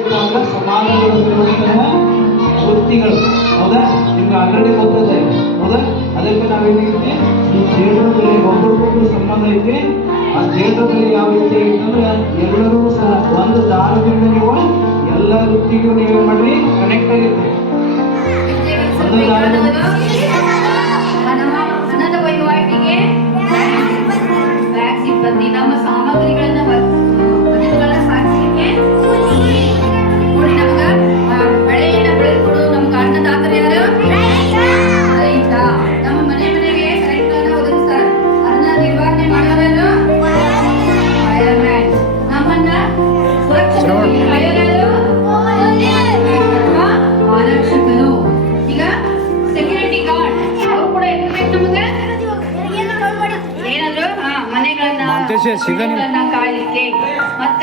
ಏನಿತ್ತು ಅಂದ್ರೆ ಸಮಾಜದಲ್ಲಿರುವಂತಹ ವೃತ್ತಿಗಳು. ಹೌದಾ? ನಿಮ್ಗೆ ಆಲ್ರೆಡಿ ಗೊತ್ತದೆ. ಹೌದಾ? ಅದಕ್ಕೆ ನಾವೇನಿರುತ್ತೆ ಈ ದೇಹದಲ್ಲಿ ಒಬ್ಬರಿಗೊಬ್ಬರು ಸಂಬಂಧ ಐತಿ. ಆ ದೇಹದಲ್ಲಿ ಯಾವ ರೀತಿ ಐತೆ ಅಂದ್ರೆ ಎಲ್ಲರೂ ಸಹ ಒಂದು ದಾರದಿಂದ ನೀವು ಎಲ್ಲ ವೃತ್ತಿಗೂ ನೀವೇ ಮಾಡ್ರಿ ಕನೆಕ್ಟ್ ಆಗಿರ್ತೀರಿ. ಒಂದು ದಾರದಿಂದ ಹಣದ ವಹಿವಾಟಿಗೆ ಬ್ಯಾಂಕ್ ಸಿಬ್ಬಂದಿ, ನಮ್ಮ ಸಾಮಗ್ರಿಗಳನ್ನ ಬಜೆಟ್ಗಳನ್ನ ಸಾಗಿಸಲಿಕ್ಕೆ ನೋಡಿ, ನಮ್ಗ ಬೆಳೆಯನ್ನ ಬೆಳೆದುಕೊಡು ನಮ್ಗೆ ಅನ್ನದಾತರು ಯಾರು? ರೈತ. ನಮ್ಮ ಮನೆಗೆ ಕರೆಂಟ್ ಅನ್ನ ಒದಗಿಸ್ತಾರೆ. ಅದನ್ನ ನಿರ್ವಹಣೆ ಮಾಡೋರು ಫೈರ್ಮ್ಯಾನ್. ನಮ್ಮನ್ನ ಸುರಕ್ಷಿತ ಆರಕ್ಷಕರು. ಈಗ ಸೆಕ್ಯೂರಿಟಿ ಗಾರ್ಡ್ ಅವ್ರು ಕೂಡ ಇರ್ಬೇಕು ನಮಗೆ ಏನಾದ್ರು ಮನೆಗಳನ್ನ ಕಾಯಲಿಕ್ಕೆ. ಮತ್ತ